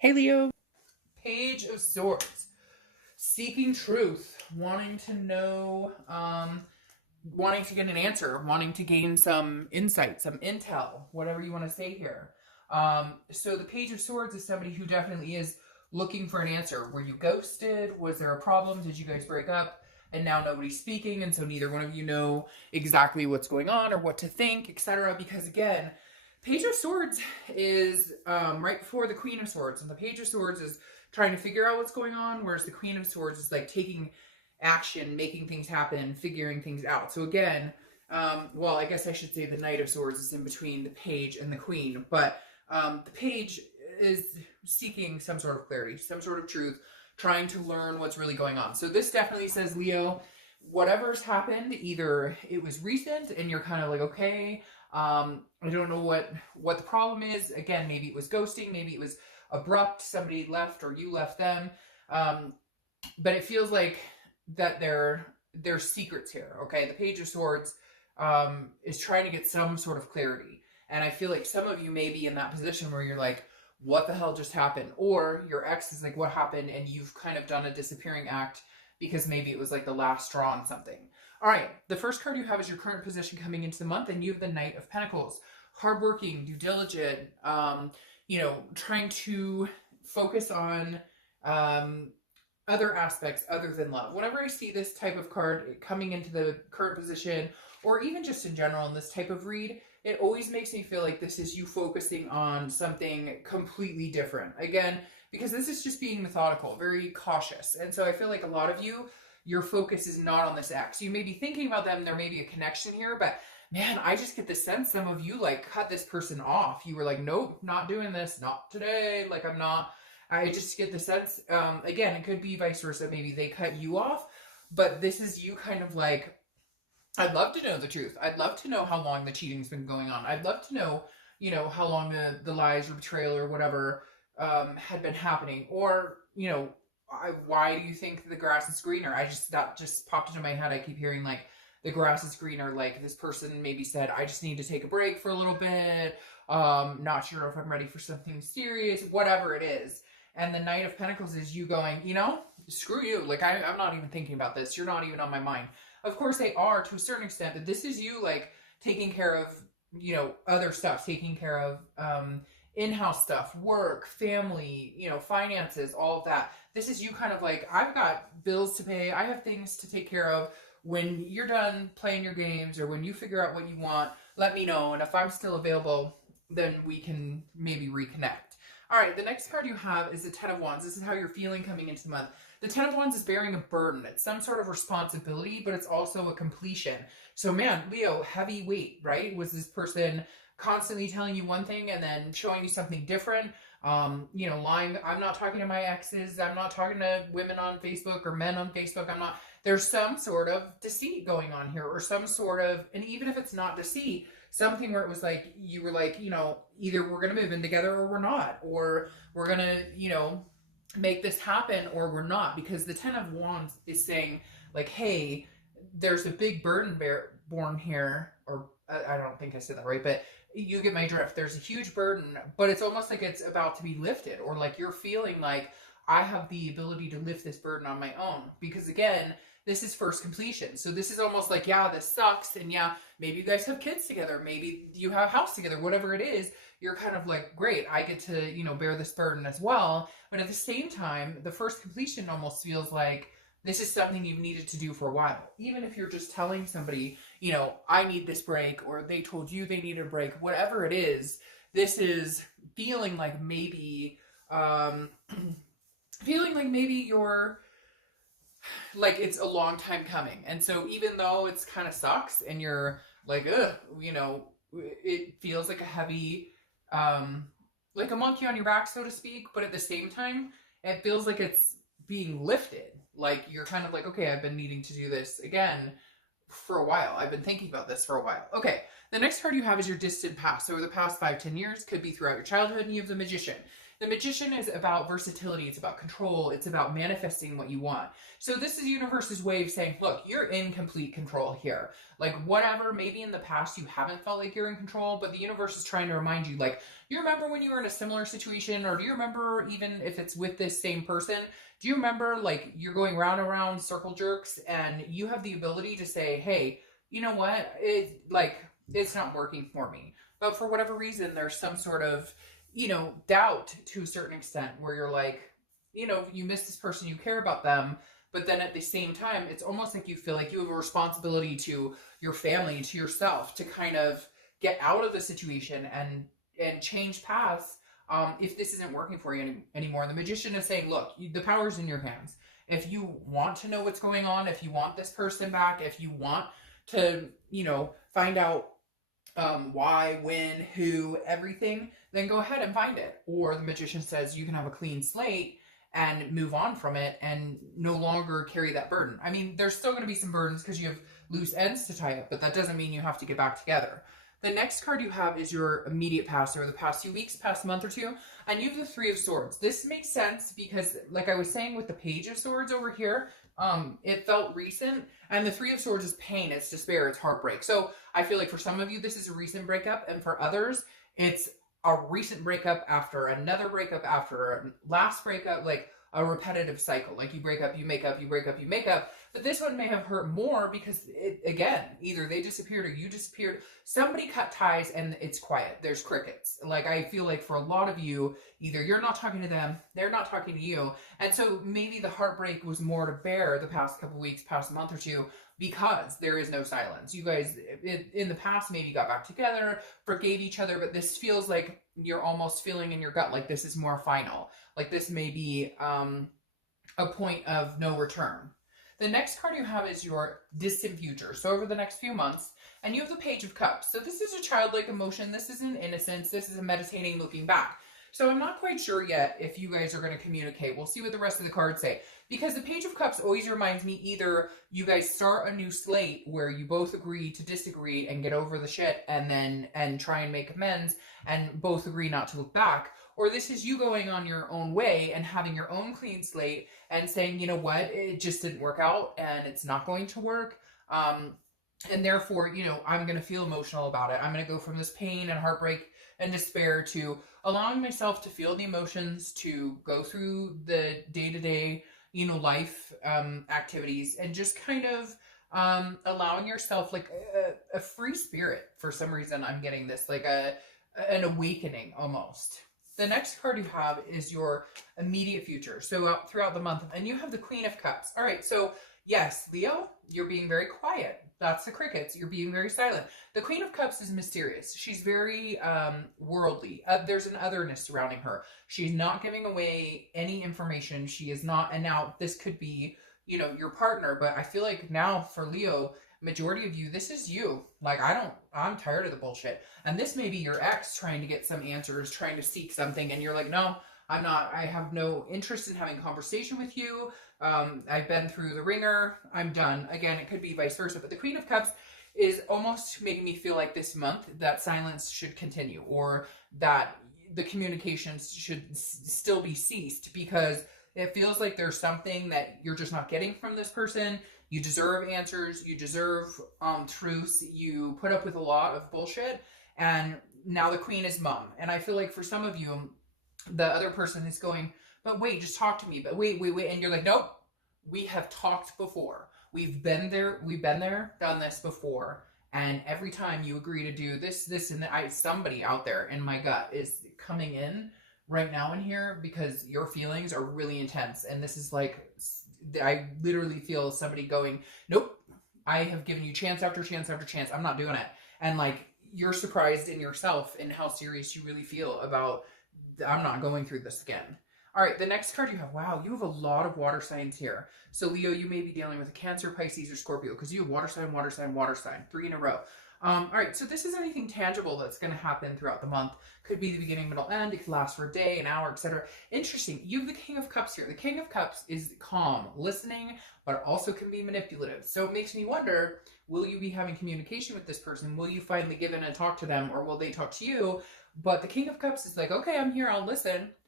Hey Leo. Page of Swords. Seeking truth, wanting to know, wanting to get an answer, wanting to gain some insight, some intel, whatever you want to say here. So the Page of Swords is somebody who definitely is looking for an answer. Were you ghosted? Was there a problem? Did you guys break up? And now nobody's speaking, and so neither one of you know exactly what's going on or what to think, etc. Because again, Page of Swords is right before the Queen of Swords, and the Page of Swords is trying to figure out what's going on, whereas the Queen of Swords is like taking action, making things happen, figuring things out. So again, well, I guess I should say the Knight of Swords is in between the Page and the Queen, but the Page is seeking some sort of clarity, some sort of truth, trying to learn what's really going on. So this definitely says, Leo, whatever's happened, either it was recent and you're kind of like, okay, I don't know what the problem is. Again, maybe it was ghosting, maybe it was abrupt, somebody left or you left them. But it feels like that there's secrets here, okay? The Page of Swords is trying to get some sort of clarity. And I feel like some of you may be in that position where you're like, what the hell just happened? Or your ex is like, what happened? And you've kind of done a disappearing act because maybe it was like the last straw on something. All right, the first card you have is your current position coming into the month, and you have the Knight of Pentacles. Hardworking, due diligent, trying to focus on other aspects other than love. Whenever I see this type of card coming into the current position, or even just in general in this type of read, it always makes me feel like this is you focusing on something completely different. Again, because this is just being methodical, very cautious. And so I feel like a lot of you, your focus is not on this ex. You may be thinking about them, there may be a connection here, but man, I just get the sense some of you like cut this person off. You were like, nope, not doing this, not today, like I'm not. I just get the sense, again, it could be vice versa. Maybe they cut you off, but this is you kind of like, I'd love to know the truth. I'd love to know how long the cheating's been going on. I'd love to know, how long the lies or betrayal or whatever had been happening. Or, why do you think the grass is greener? That just popped into my head. I keep hearing like the grass is greener. Like this person maybe said, I just need to take a break for a little bit. Not sure if I'm ready for something serious, whatever it is. And the Knight of Pentacles is you going, screw you. Like I'm not even thinking about this. You're not even on my mind. Of course they are to a certain extent, but this is you like taking care of, other stuff, taking care of in-house stuff, work, family, finances, all of that. This is you kind of like, I've got bills to pay. I have things to take care of. When you're done playing your games or when you figure out what you want, let me know. And if I'm still available, then we can maybe reconnect. All right, the next card you have is the Ten of Wands. This is how you're feeling coming into the month. The Ten of Wands is bearing a burden. It's some sort of responsibility, but it's also a completion. So man, Leo, heavy weight, right? Was this person constantly telling you one thing and then showing you something different? Lying. I'm not talking to my exes. I'm not talking to women on Facebook or men on Facebook. There's some sort of deceit going on here, or some sort of, and even if it's not deceit, something where it was like, you were like, either we're going to move in together or we're not, or we're going to, make this happen or we're not, because the Ten of Wands is saying like, hey, there's a big burden born here, or I don't think I said that right, but you get my drift. There's a huge burden, but it's almost like it's about to be lifted, or like you're feeling like I have the ability to lift this burden on my own, because again, this is first completion. So this is almost like, yeah, this sucks. And yeah, maybe you guys have kids together. Maybe you have a house together, whatever it is, you're kind of like, great, I get to, bear this burden as well. But at the same time, the first completion almost feels like this is something you've needed to do for a while. Even if you're just telling somebody, I need this break, or they told you they needed a break, whatever it is, this is feeling like maybe, you're, like it's a long time coming. And so even though it's kind of sucks and you're like, ugh, it feels like a heavy, like a monkey on your back, so to speak. But at the same time, it feels like it's being lifted. Like you're kind of like, okay, I've been needing to do this again for a while. I've been thinking about this for a while. Okay, the next card you have is your distant past. So over the past 5-10 years, could be throughout your childhood, and you have the Magician. The Magician is about versatility. It's about control. It's about manifesting what you want. So this is universe's way of saying, look, you're in complete control here. Like whatever, maybe in the past you haven't felt like you're in control, but the universe is trying to remind you, like, you remember when you were in a similar situation, or do you remember even if it's with this same person, do you remember like you're going round and round circle jerks and you have the ability to say, hey, you know what? It's not working for me. But for whatever reason, there's some sort of, doubt to a certain extent where you're like, you miss this person, you care about them. But then at the same time, it's almost like you feel like you have a responsibility to your family, to yourself, to kind of get out of the situation and change paths if this isn't working for you anymore. The Magician is saying, look, the power's in your hands. If you want to know what's going on, if you want this person back, if you want to, find out why, when, who, everything, then go ahead and find it. Or the Magician says you can have a clean slate and move on from it and no longer carry that burden. I mean, there's still going to be some burdens because you have loose ends to tie up, but that doesn't mean you have to get back together. The next card you have is your immediate past, or the past few weeks, past month or two, and you have the Three of Swords. This makes sense because, like I was saying with the Page of Swords over here, it felt recent, and the Three of Swords is pain, it's despair, it's heartbreak. So I feel like for some of you, this is a recent breakup, and for others, it's a recent breakup after another breakup after a last breakup, like a repetitive cycle. Like you break up, you make up, you break up, you make up. But this one may have hurt more because, again, either they disappeared or you disappeared. Somebody cut ties and it's quiet. There's crickets. Like I feel like for a lot of you, either you're not talking to them, they're not talking to you. And so maybe the heartbreak was more to bear the past couple weeks, past month or two, because there is no silence. You guys, in the past, maybe got back together, forgave each other, but this feels like you're almost feeling in your gut like this is more final. Like this may be a point of no return. The next card you have is your distant future. So over the next few months, and you have the Page of Cups. So this is a childlike emotion. This is an innocence. This is a meditating, looking back. So I'm not quite sure yet if you guys are going to communicate. We'll see what the rest of the cards say. Because the Page of Cups always reminds me either you guys start a new slate where you both agree to disagree and get over the shit and try and make amends and both agree not to look back. Or this is you going on your own way and having your own clean slate and saying, you know what, it just didn't work out and it's not going to work. And therefore, I'm going to feel emotional about it. I'm going to go from this pain and heartbreak and despair to allowing myself to feel the emotions, to go through the day-to-day, life activities, and just kind of allowing yourself like a free spirit. For some reason, I'm getting this, like an awakening almost. The next card you have is your immediate future. So throughout the month, and you have the Queen of Cups. All right, so yes, Leo, you're being very quiet. That's the crickets. You're being very silent. The Queen of Cups is mysterious. She's very worldly. There's an otherness surrounding her. She's not giving away any information. She is not, and now this could be, your partner, but I feel like now for Leo, majority of you, this is you. Like, I'm tired of the bullshit. And this may be your ex trying to get some answers, trying to seek something, and you're like, no, I'm not. I have no interest in having a conversation with you. I've been through the ringer. I'm done. Again, it could be vice versa. But the Queen of Cups is almost making me feel like this month that silence should continue, or that the communications should still be ceased, because it feels like there's something that you're just not getting from this person. You deserve answers. You deserve truths. You put up with a lot of bullshit. And now the Queen is mum. And I feel like for some of you, the other person is going, but wait, just talk to me. But wait. And you're like, nope, we have talked before. We've been there, done this before. And every time you agree to do this, and somebody out there in my gut is coming in right now in here because your feelings are really intense. And this is like, I literally feel somebody going, nope, I have given you chance after chance after chance. I'm not doing it. And like, you're surprised in yourself and how serious you really feel about, I'm not going through this again. All right, the next card you have, wow, you have a lot of water signs here. So Leo, you may be dealing with a Cancer, Pisces, or Scorpio, because you have water sign, water sign, water sign, 3 in a row. All right, so this is anything tangible that's going to happen throughout the month. Could be the beginning, middle, end. It could last for a day, an hour, etc. Interesting. You have the King of Cups here. The King of Cups is calm, listening, but also can be manipulative. So it makes me wonder, will you be having communication with this person? Will you finally give in and talk to them, or will they talk to you? But the King of Cups is like, okay, I'm here, I'll listen.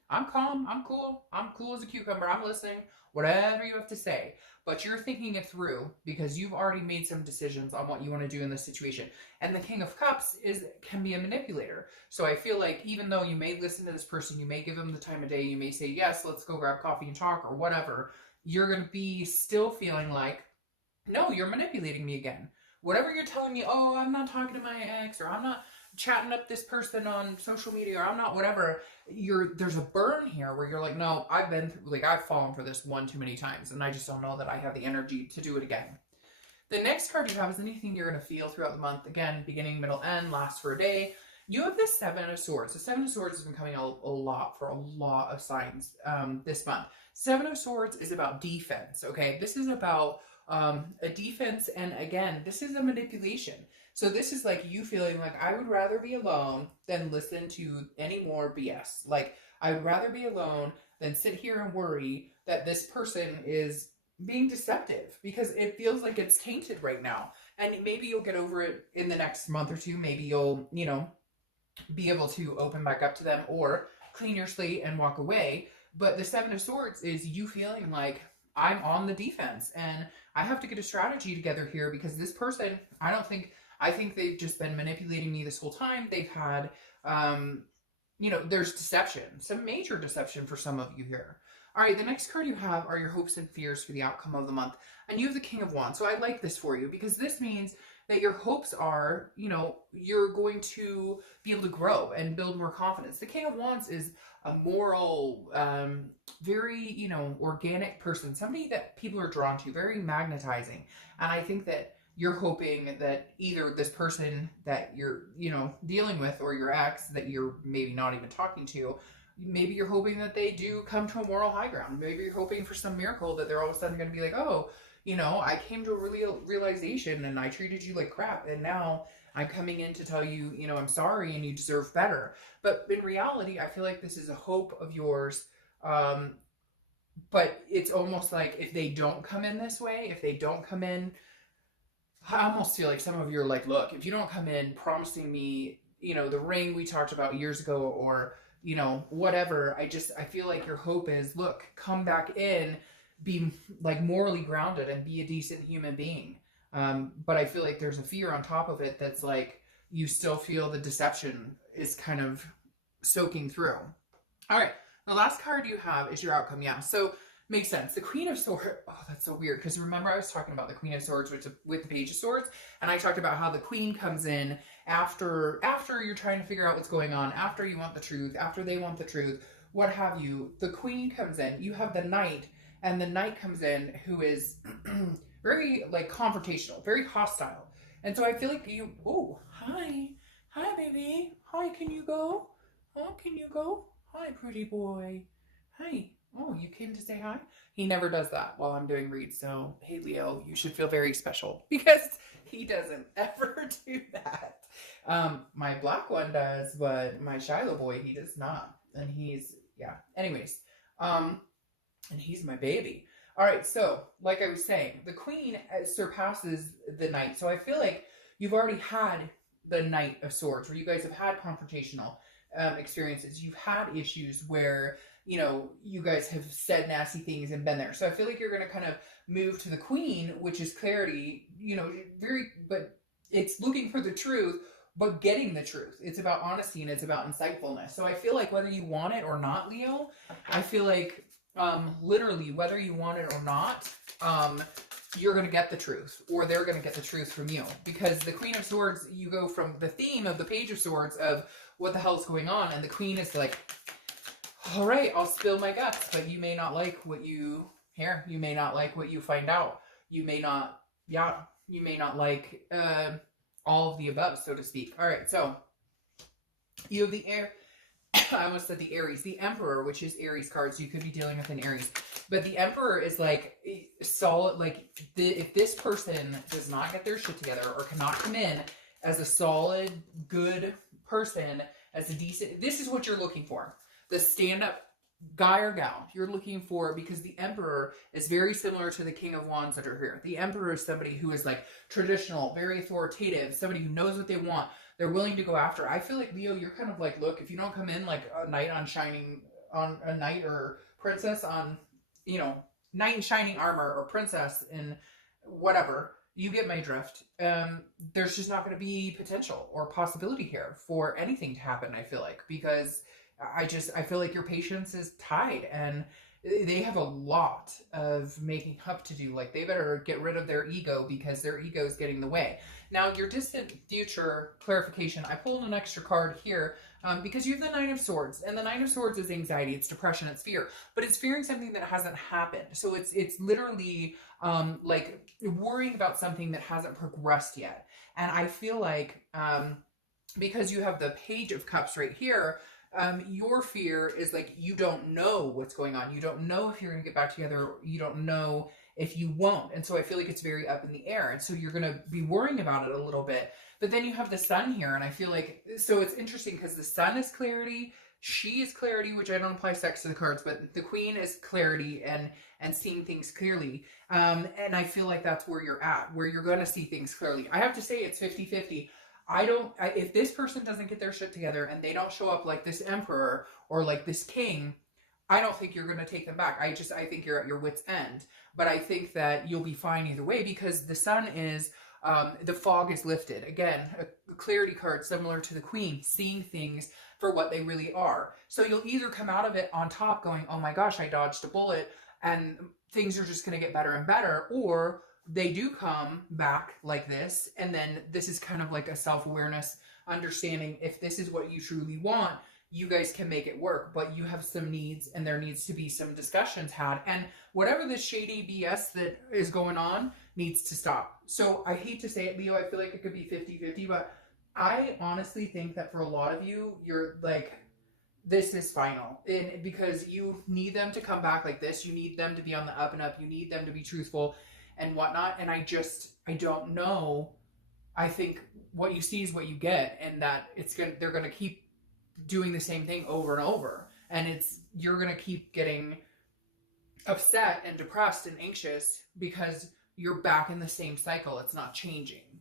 I'm calm. I'm cool. I'm cool as a cucumber. I'm listening. Whatever you have to say. But you're thinking it through because you've already made some decisions on what you want to do in this situation. And the King of Cups can be a manipulator. So I feel like even though you may listen to this person, you may give them the time of day, you may say, yes, let's go grab coffee and talk or whatever, you're going to be still feeling like, no, you're manipulating me again. Whatever you're telling me, oh, I'm not talking to my ex, or I'm not chatting up this person on social media, or I'm not whatever, there's a burn here where you're like, no, I've fallen for this one too many times, and I just don't know that I have the energy to do it again. The next card you have is anything you're going to feel throughout the month. Again, beginning, middle, end, lasts for a day. You have the Seven of Swords. The Seven of Swords has been coming a lot for a lot of signs this month. Seven of Swords is about defense, okay? This is about a defense, and again, this is a manipulation. So this is like you feeling like, I would rather be alone than listen to any more BS. Like, I would rather be alone than sit here and worry that this person is being deceptive, because it feels like it's tainted right now. And maybe you'll get over it in the next month or two. Maybe you'll, be able to open back up to them or clean your slate and walk away. But the Seven of Swords is you feeling like, I'm on the defense and I have to get a strategy together here, because this person, I think they've just been manipulating me this whole time. They've had, there's deception, some major deception for some of you here. All right, the next card you have are your hopes and fears for the outcome of the month. And you have the King of Wands. So I like this for you because this means that your hopes are, you're going to be able to grow and build more confidence. The King of Wands is a moral, very, organic person, somebody that people are drawn to, very magnetizing. And I think that you're hoping that either this person that you're, dealing with, or your ex that you're maybe not even talking to, maybe you're hoping that they do come to a moral high ground. Maybe you're hoping for some miracle that they're all of a sudden going to be like, oh, I came to a realization and I treated you like crap. And now I'm coming in to tell you, I'm sorry and you deserve better. But in reality, I feel like this is a hope of yours. But it's almost like if they don't come in this way, if they don't come in, I almost feel like some of you are like, look, if you don't come in promising me, the ring we talked about years ago, or, whatever, I feel like your hope is, look, come back in, be like morally grounded and be a decent human being. But I feel like there's a fear on top of it that's like, you still feel the deception is kind of soaking through. All right. The last card you have is your outcome. Yeah. So makes sense. The Queen of Swords. Oh, that's so weird. Because remember I was talking about the Queen of Swords with the Page of Swords. And I talked about how the Queen comes in after you're trying to figure out what's going on, after you want the truth, after they want the truth, what have you. The Queen comes in. You have the Knight. And the Knight comes in who is very like confrontational, very hostile. And so I feel like hi, baby. Hi, can you go? Oh, can you go? Hi, pretty boy. Hi. Oh, you came to say hi? He never does that while I'm doing reads. So, hey, Leo, you should feel very special because he doesn't ever do that. My black one does, but my Shiloh boy, he does not. And anyways, and he's my baby. All right, so like I was saying, the Queen surpasses the Knight. So I feel like you've already had the Knight of Swords, where you guys have had confrontational experiences. You've had issues where, you guys have said nasty things and been there. So I feel like you're going to kind of move to the Queen, which is clarity, but it's looking for the truth, but getting the truth. It's about honesty and it's about insightfulness. So I feel like whether you want it or not, Leo, I feel like literally whether you want it or not, you're going to get the truth, or they're going to get the truth from you. Because the Queen of Swords, you go from the theme of the Page of Swords of what the hell's going on, and the Queen is like, all right, I'll spill my guts, but you may not like what you hear. You may not like what you find out. You may not like all of the above, so to speak. All right, so you have the I almost said the Aries, the Emperor, which is Aries cards. So you could be dealing with an Aries, but the Emperor is like solid. Like if this person does not get their shit together or cannot come in as a solid, good person, as a decent, this is what you're looking for. The stand-up guy or gal you're looking for, because the Emperor is very similar to the King of Wands that are here. The Emperor is somebody who is like traditional, very authoritative, somebody who knows what they want. They're willing to go after. I feel like, Leo, you're kind of like, look, if you don't come in like a knight on shining on a knight or princess on, you know, knight in shining armor or princess in whatever. You get my drift. There's just not going to be potential or possibility here for anything to happen, I feel like, because I feel like your patience is tied and they have a lot of making up to do. Like, they better get rid of their ego because their ego is getting in the way. Now, your distant future clarification, I pulled an extra card here because you have the Nine of Swords, and the Nine of Swords is anxiety, it's depression, it's fear, but it's fearing something that hasn't happened. So it's literally like worrying about something that hasn't progressed yet. And I feel like because you have the Page of Cups right here, your fear is like, you don't know what's going on. You don't know if you're going to get back together. You don't know if you won't. And so I feel like it's very up in the air. And so you're going to be worrying about it a little bit. But then you have the Sun here. And I feel like, so it's interesting because the Sun is clarity. She is clarity, which I don't apply sex to the cards, but the Queen is clarity and seeing things clearly. And I feel like that's where you're at, where you're going to see things clearly. I have to say it's 50-50. If this person doesn't get their shit together and they don't show up like this emperor or like this king, I don't think you're going to take them back. I think you're at your wit's end. But I think that you'll be fine either way because the Sun is, the fog is lifted. Again, a clarity card similar to the Queen, seeing things for what they really are. So you'll either come out of it on top going, oh my gosh, I dodged a bullet and things are just going to get better and better, or they do come back like this, and then this is kind of like a self-awareness, understanding if this is what you truly want, you guys can make it work, but you have some needs, and there needs to be some discussions had, and whatever this shady BS that is going on needs to stop. So I hate to say it, Leo, I feel like it could be 50-50, but I honestly think that for a lot of you, you're like, this is final, and because you need them to come back like this, you need them to be on the up and up, you need them to be truthful and whatnot. And I don't know. I think what you see is what you get, and that they're gonna keep doing the same thing over and over, and you're gonna keep getting upset and depressed and anxious because you're back in the same cycle. It's not changing.